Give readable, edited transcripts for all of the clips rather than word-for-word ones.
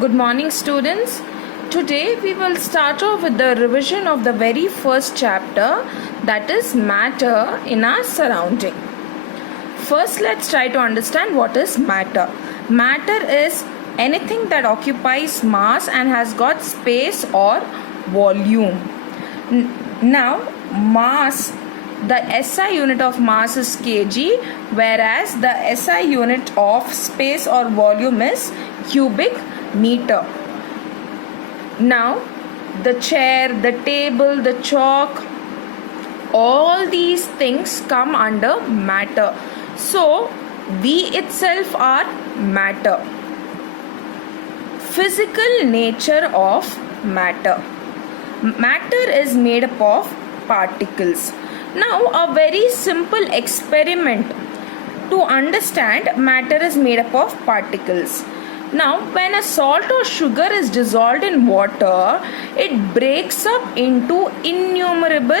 Good morning, students. Today we will start off with the revision of the very first chapter, that is matter in our surrounding. First, let's try to understand what is matter. Matter is anything that occupies mass and has got space or volume. Now, mass, the SI unit of mass is kg, whereas the SI unit of space or volume is cubic meter. Now, the chair, the table, the chalk, all these things come under matter. So, we itself are matter. Physical nature of matter. Matter is made up of particles. Now, a very simple experiment to understand matter is made up of particles. Now, when a salt or sugar is dissolved in water, it breaks up into innumerable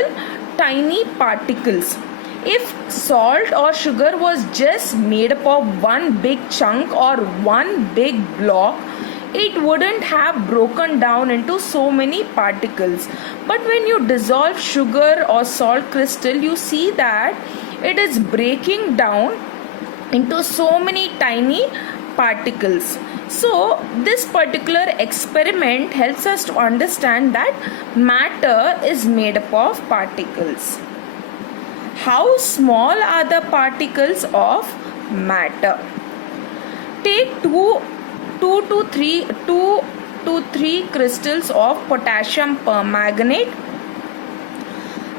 tiny particles. If salt or sugar was just made up of one big chunk or one big block, it wouldn't have broken down into so many particles. But when you dissolve sugar or salt crystal, you see that it is breaking down into so many tiny particles. So this particular experiment helps us to understand that matter is made up of particles. How small are the particles of matter? Take two to three crystals of potassium permanganate.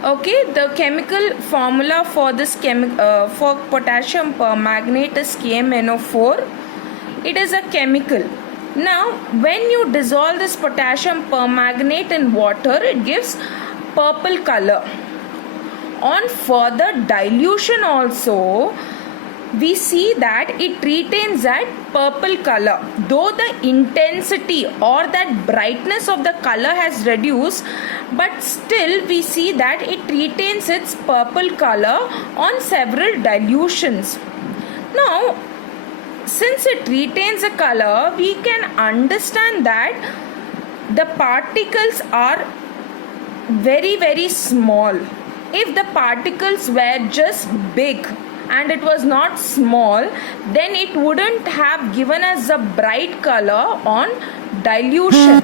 Okay, the chemical formula for this for potassium permanganate is KMnO4. It is a chemical. Now, when you dissolve this potassium permanganate in water, it gives purple color. On further dilution also, we see that it retains that purple color. Though the intensity or that brightness of the color has reduced, but still we see that it retains its purple color on several dilutions. Now, since it retains a color, we can understand that the particles are very, very small. If the particles were just big and it was not small, then it wouldn't have given us a bright color on dilution.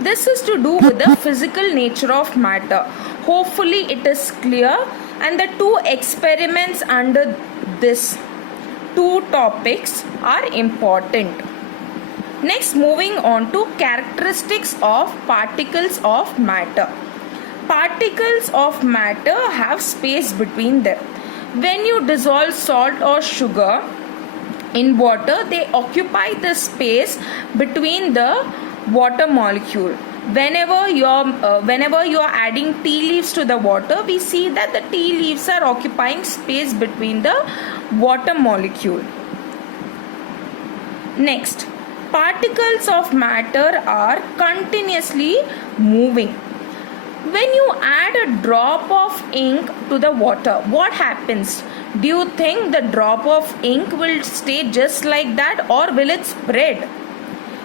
This is to do with the physical nature of matter. Hopefully it is clear, and the two experiments under this two topics are important. Next, moving on to characteristics of particles of matter. Particles of matter have space between them. When you dissolve salt or sugar in water, they occupy the space between the water molecule. Whenever you are adding tea leaves to the water, we see that the tea leaves are occupying space between the water molecule. Next, particles of matter are continuously moving. When you add a drop of ink to the water, what happens? Do you think the drop of ink will stay just like that, or will it spread?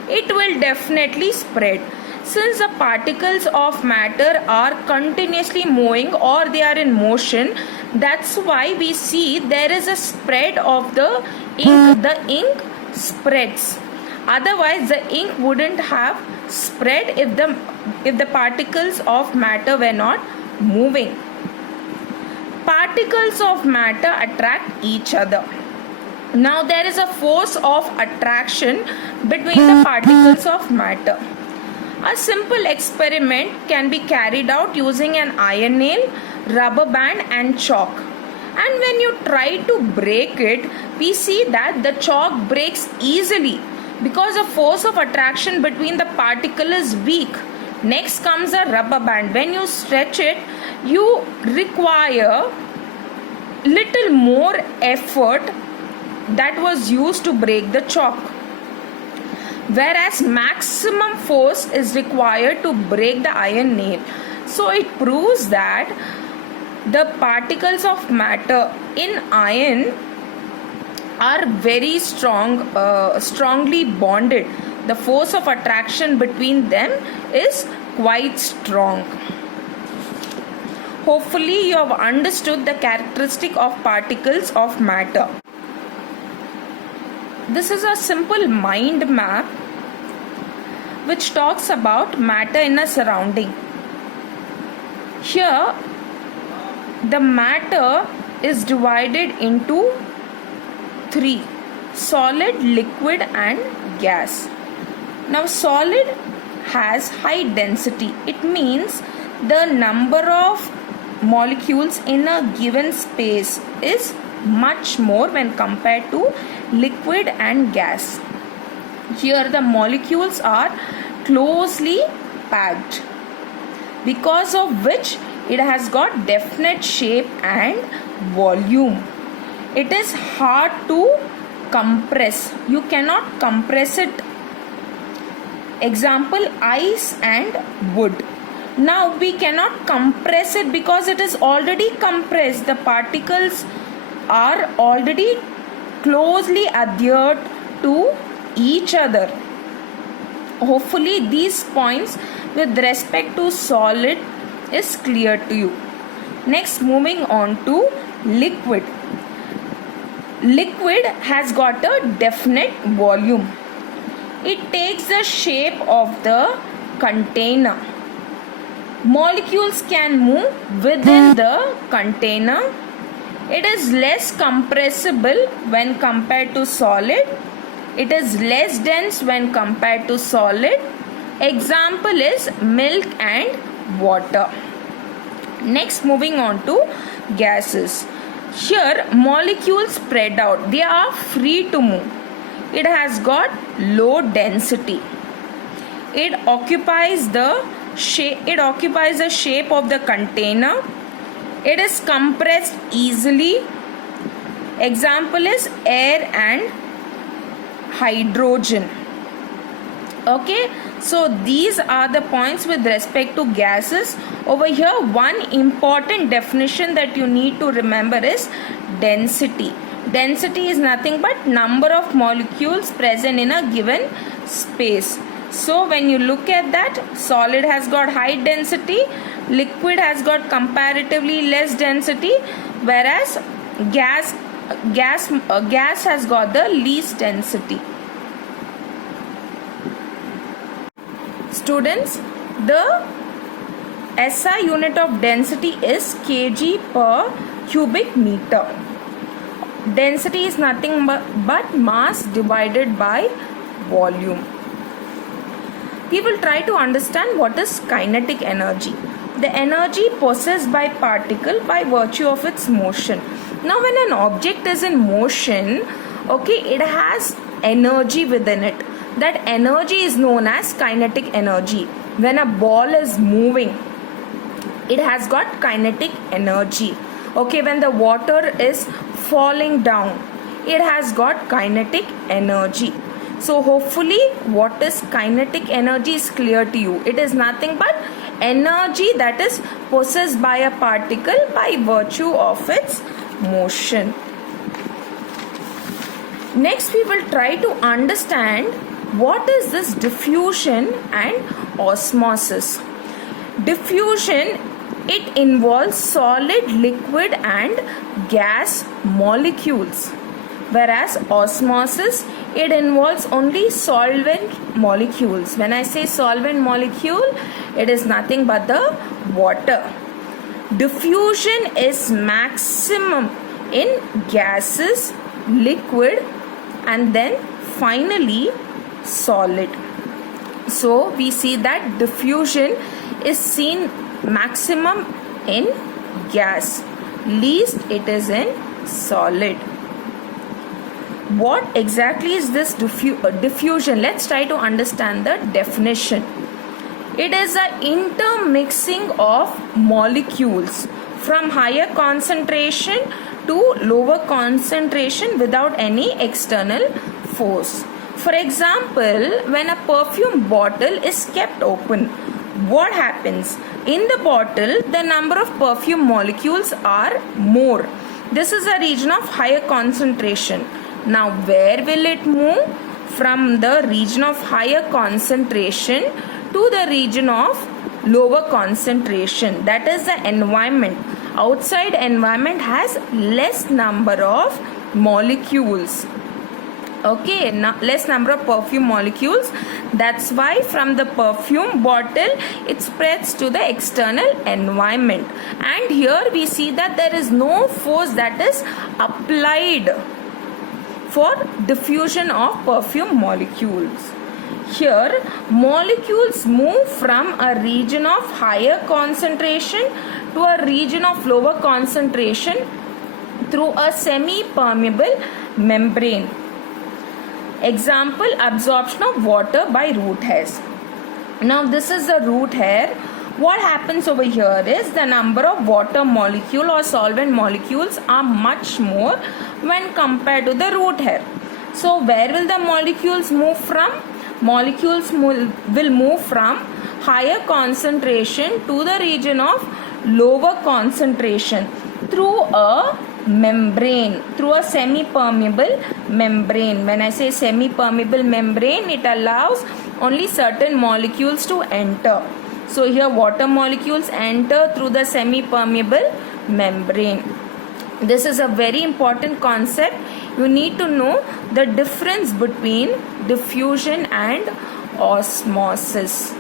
It will definitely spread. Since the particles of matter are continuously moving or they are in motion, that's why we see there is a spread of the ink. The ink spreads. Otherwise, the ink wouldn't have spread if the particles of matter were not moving. Particles of matter attract each other. Now, there is a force of attraction between the particles of matter. A simple experiment can be carried out using an iron nail, rubber band and chalk. And when you try to break it, we see that the chalk breaks easily because the force of attraction between the particle is weak. Next comes a rubber band. When you stretch it, you require little more effort that was used to break the chalk, whereas maximum force is required to break the iron nail. So it proves that the particles of matter in iron are very strongly bonded. The force of attraction between them is quite strong. Hopefully you have understood the characteristic of particles of matter. This is a simple mind map which talks about matter in a surrounding. Here the matter is divided into three: solid, liquid and gas. Now solid has high density. It means the number of molecules in a given space is much more when compared to liquid and gas. Here the molecules are closely packed, because of which it has got definite shape and volume. It is hard to compress. You cannot compress it. Example, ice and wood. Now we cannot compress it because it is already compressed. The particles are already closely adhered to each other. Hopefully these points with respect to solid is clear to you. Next, moving on to liquid. Liquid has got a definite volume. It takes the shape of the container. Molecules can move within the container. It is less compressible when compared to solid. It is less dense when compared to solid. Example is milk and water. Next, moving on to gases. Here molecules spread out. They are free to move. It has got low density. It occupies the shape of the container. It is compressed easily. Example is air and hydrogen. Okay, so these are the points with respect to gases. Over here, one important definition that you need to remember is density. Density is nothing but number of molecules present in a given space. So when you look at that, solid has got high density, liquid has got comparatively less density, whereas gas has got the least density. Students, the SI unit of density is kg per cubic meter. Density is nothing but mass divided by volume. We will try to understand what is kinetic energy. The energy possessed by particle by virtue of its motion. Now when an object is in motion, okay, it has energy within it. That energy is known as kinetic energy. When a ball is moving, it has got kinetic energy. Okay, when the water is falling down, it has got kinetic energy. So hopefully what is kinetic energy is clear to you. It is nothing but energy that is possessed by a particle by virtue of its motion. Next, we will try to understand what is this diffusion and osmosis. Diffusion, it involves solid, liquid and gas molecules, whereas osmosis, it involves only solvent molecules. When I say solvent molecule, it is nothing but the water. Diffusion is maximum in gases, liquid and then finally solid. So we see that diffusion is seen maximum in gas, least it is in solid. What exactly is this diffusion? Let's try to understand the definition. It is an intermixing of molecules from higher concentration to lower concentration without any external force. For example, when a perfume bottle is kept open, what happens? In the bottle, the number of perfume molecules are more. This is a region of higher concentration. Now where will it move? From the region of higher concentration to the region of lower concentration. That is the environment. Outside environment has less number of molecules. Okay, less number of perfume molecules. That's why from the perfume bottle it spreads to the external environment. And here we see that there is no force that is applied for diffusion of perfume molecules. Here molecules move from a region of higher concentration to a region of lower concentration through a semi-permeable membrane. Example, absorption of water by root hairs. Now this is the root hair. What happens over here is the number of water molecule or solvent molecules are much more when compared to the root hair. So where will the molecules move from? Molecules will move from higher concentration to the region of lower concentration through a membrane, through a semi-permeable membrane. When I say semi-permeable membrane, it allows only certain molecules to enter. So here water molecules enter through the semi-permeable membrane. This is a very important concept. You need to know the difference between diffusion and osmosis.